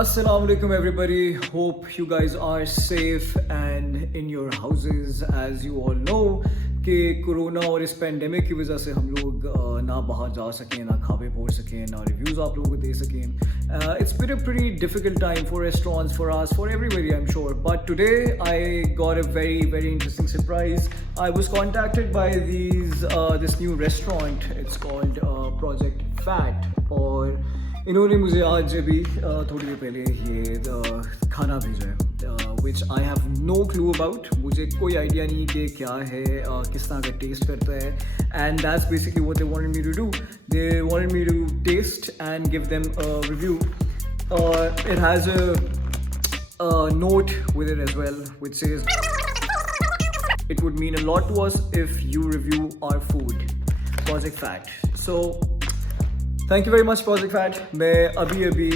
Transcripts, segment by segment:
Assalamu alaikum everybody. Hope you guys are safe and in your houses. As you all know कि कोरोना और इस पेंडेमिक की वजह से हम लोग ना बाहर जा सकें, ना खावे पोड़ सकें, ना रिव्यूज़ आप लोगों को दे सकें. It's been a pretty difficult time for restaurants, for us, for everybody I'm sure. But today I got a very interesting surprise. I was contacted by this new restaurant. It's called Project Fat और इन्होंने मुझे आज अभी थोड़ी देर पहले ये खाना भेजा है which I have no clue about. मुझे कोई आइडिया नहीं कि क्या है, किस तरह का टेस्ट करता है. And that's basically what they wanted me to do. They wanted me to test and give them a review. It has a note with it as well which says it would mean a lot to us if you review our food. Project Fat. So thank you very much project fat. मैं अभी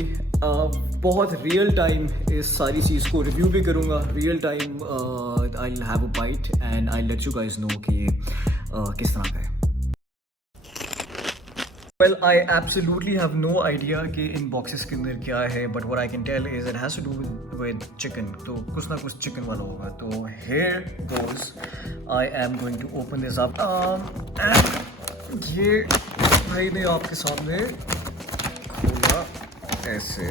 बहुत real time इस सारी चीज़ को review भी करूँगा. Real time I will have a bite and I let you guys know कि ये किस तरह का है. Well I absolutely have no idea कि इन बॉक्सेस के अंदर क्या है, but what I can tell is it has to do with chicken. तो कुछ ना कुछ चिकन वाला होगा. तो here goes. I am going to open this up and ये भाई ने आपके सामने खोला ऐसे.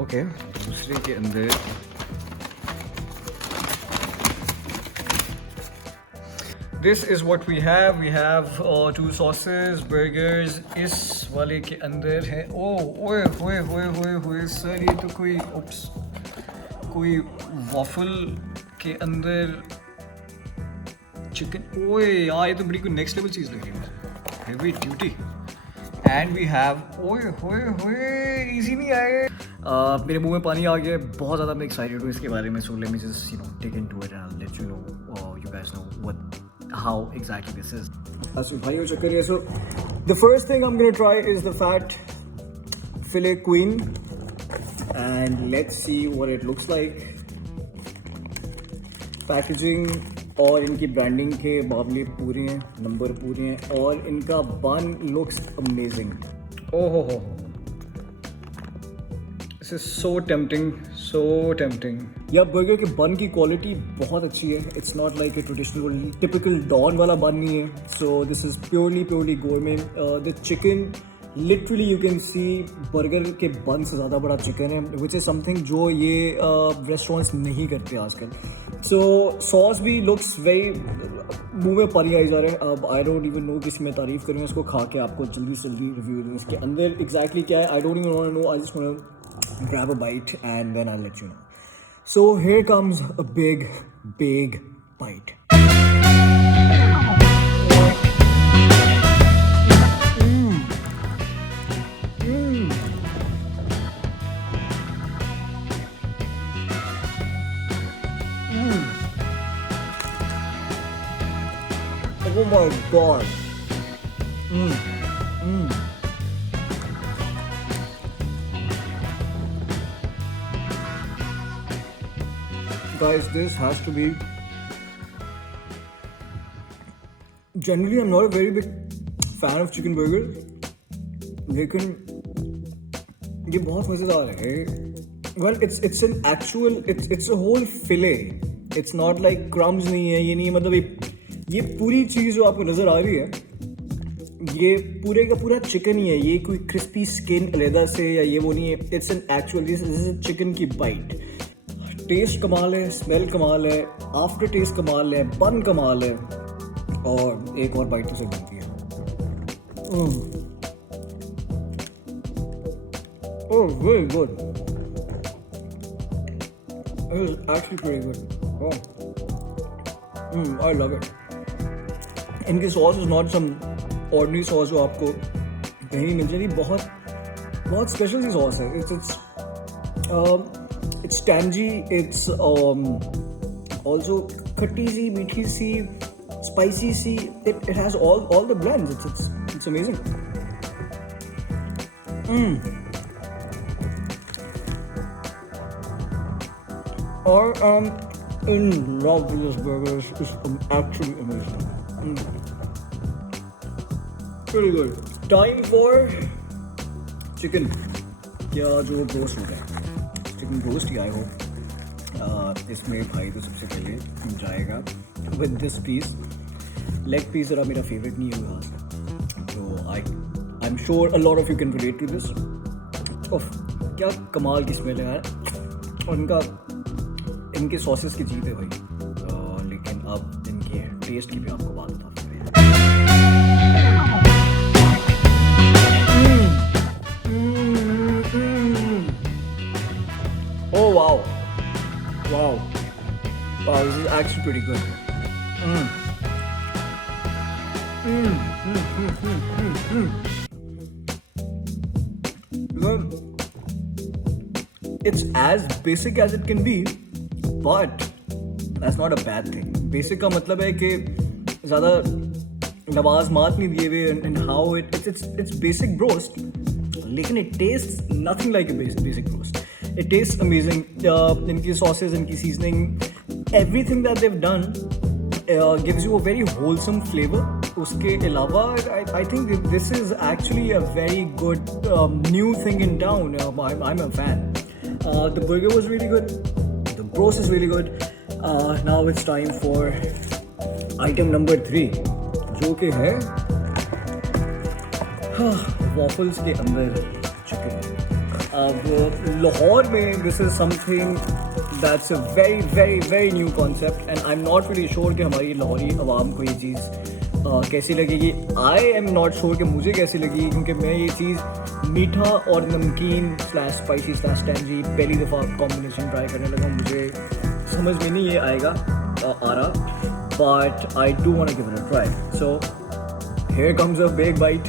ओके, दूसरे के अंदर this is what we have. We have 2 sauces, burgers. इस वाले के अंदर है ओए होए होए होए होए सर, ये तो कोई वॉफल के अंदर चिकन. ओए यार, ये तो बड़ी कोई नेक्स्ट लेवल चीज़ लग रही है मुझे. Heavy duty. And we have ओए होए होए, इजी नहीं आए. मेरे मुंह में पानी आ गया. बहुत ज़्यादा मैं एक्साइटेड हूँ इसके बारे में. So let me just take into it and let you know you guys know what how exactly this is. So भाई वो चक्कर है. So the first thing I am gonna try is the fat fillet queen and let's see what it looks like. Packaging और इनकी ब्रांडिंग के मामले पूरे हैं, नंबर पूरे हैं, और इनका बन लुक्स अमेजिंग. ओहो हो, this is so tempting, so tempting. या बर्गर के बन की क्वालिटी बहुत अच्छी है. It's not like a traditional typical डॉन वाला बन नहीं है. So this is purely gourmet. The chicken literally you can see burger के बन से ज़्यादा बड़ा चिकन है, विच इज़ समथिंग जो ये रेस्टोरेंट्स नहीं करते आजकल. सो सॉस भी लुक्स वेरी, मुंह में पानी आई जा रहा है. अब आई डोंट इवन नो किसी में तारीफ़ करूँगा. इसको खा के आपको जल्दी से जल्दी रिव्यू दूँ. इसके अंदर एग्जैक्टली क्या है I don't even want to know. I just want to grab a bite and then I let you know. So here comes a big bite. Oh my god. Guys, this has to be. Generally, I'm not a very big fan of chicken burger. लेकिन ये बहुत मज़ेदार है. Well, it's an actual, it's a whole fillet. It's not like crumbs नहीं है, ये नहीं है, मतलब ये पूरी चीज़ जो आपको नज़र आ रही है, ये पूरे का पूरा चिकन ही है. ये कोई क्रिस्पी स्किन अलहदा से या ये वो नहीं है. It's an actual, this is chicken की बाइट. टेस्ट कमाल है, स्मेल कमाल है, आफ्टर टेस्ट कमाल है, बन कमाल है, और एक और बाइट तो से बनती है. Oh very good. It is actually pretty good. Oh. I love it. इनकी sauce is not some ordinary sauce जो आपको कहीं मिल जाएगी. बहुत स्पेशल सी सॉस है. इट्स टैंजी, इट्स ऑल्सो खट्टी सी, मीठी सी, स्पाइसी सी. It has all the blends. It's amazing. और in love with this burger. It's actually amazing. Pretty good. Time for chicken. क्या जो ब्रोस्ट होता है, चिकन ब्रोस्ट ही आई होप इसमें भाई तो सबसे पहले जाएगा with this piece. Leg piece ज़रा मेरा फेवरेट नहीं है यहाँ से, तो I am sure a lot of you can relate to this. ऑफ क्या कमाल की स्मेल है यार, और इनके सॉसेस की जीत है भाई. लेकिन अब इनके टेस्ट की भी आपको बात बताता हूँ. Oh wow, wow, wow! This is actually pretty good. Well, it's as basic as it can be, but that's not a bad thing. Basic का मतलब है कि ज़्यादा नवाज मात नहीं दिए हुए, and how it's basic roast, लेकिन it tastes nothing like a basic roast. It tastes amazing. इनकी sauces, इनकी seasoning, everything that they've done gives you a very wholesome flavor. उसके अलावा I think this is actually a very good new thing in town. I'm a fan. The burger was really good. The roast is really good. Now it's time for item number 3, जो कि है waffles के अंदर chicken. अब लाहौर में this is something that's a very very very new concept, and I am not really sure कि हमारी लाहौरी अवाम को ये चीज़ कैसी लगेगी. आई एम नॉट श्योर कि मुझे कैसी लगेगी, क्योंकि मैं ये चीज़ मीठा और नमकीन / स्पाइसी / टैंजी पहली दफ़ा कॉम्बिनेशन ट्राई करने लगा. मुझे समझ में नहीं ये आएगा आ रहा, but I do want to give it a try. So here comes a big bite.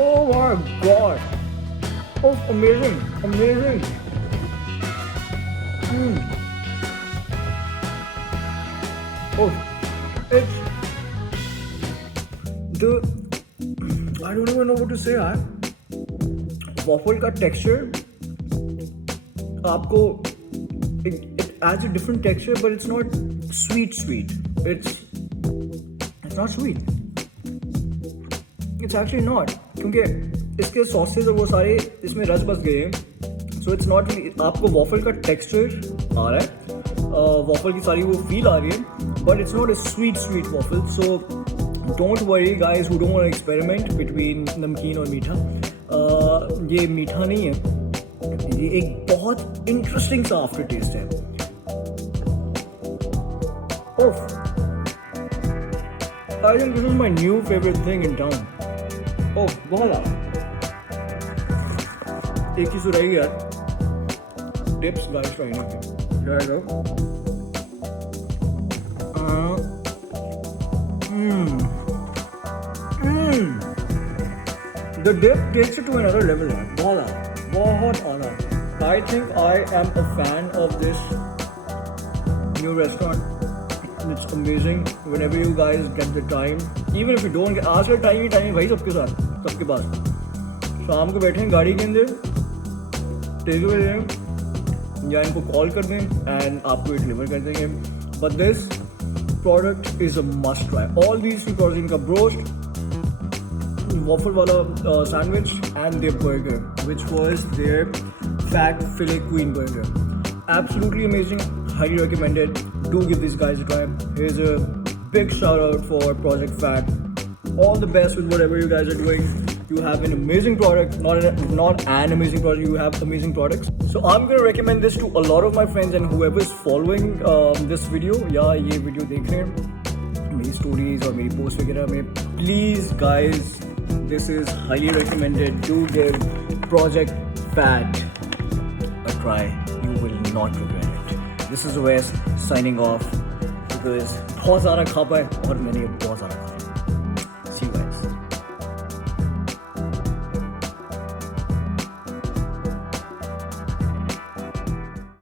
Oh my god! Oh, amazing! Amazing! Oh, it's the I don't even know what to say यार. Waffle का texture आपको it adds a different texture, but it's not sweet. It's not sweet. It's actually not, क्योंकि इसके सॉसेज और वो सारे इसमें रस बस गए हैं. सो इट्स नॉट, आपको वॉफल का टेक्सचर आ रहा है, वॉफल की सारी वो फील आ रही है, but it's not a sweet waffle. So don't worry guys who don't want to experiment between नमकीन और मीठा. ये मीठा नहीं है, ये एक बहुत इंटरेस्टिंग सा आफ्टर टेस्ट है. I think this is my new favorite thing in town. Oh, बहुत ज़्यादा. एक चीज़ रही यार, dips guys trying to. There you go. The dip takes it to another level यार. बहुत ज़्यादा. I think I am a fan of this new restaurant. It's amazing. Whenever you guys get the time, even if you don't get, आज का टाइम ही भाई सबके साथ, सबके पास. शाम को बैठे हैं गाड़ी के अंदर, टेक अवे लें या इनको कॉल कर दें एंड आपको ये डिलीवर कर देंगे. But this product is a must try. All these two product, इनका ब्रोस्ट, waffle वाला sandwich and their burger, which was their fat filet queen burger. Absolutely amazing. Highly recommended. Do give these guys a try. Here's a big shout out for Project Fat. All the best with whatever you guys are doing. You have an amazing product, not an amazing product. You have amazing products. So I'm gonna recommend this to a lot of my friends and whoever is following this video. या ये वीडियो देख रहे हैं मेरी स्टोरीज और मेरी पोस्ट वगैरह में, please guys this is highly recommended. Do give Project Fat a try. You will not regret it. This is Wes signing off because बहुत ज़्यादा खा पाए और मैंने बहुत ज़्यादा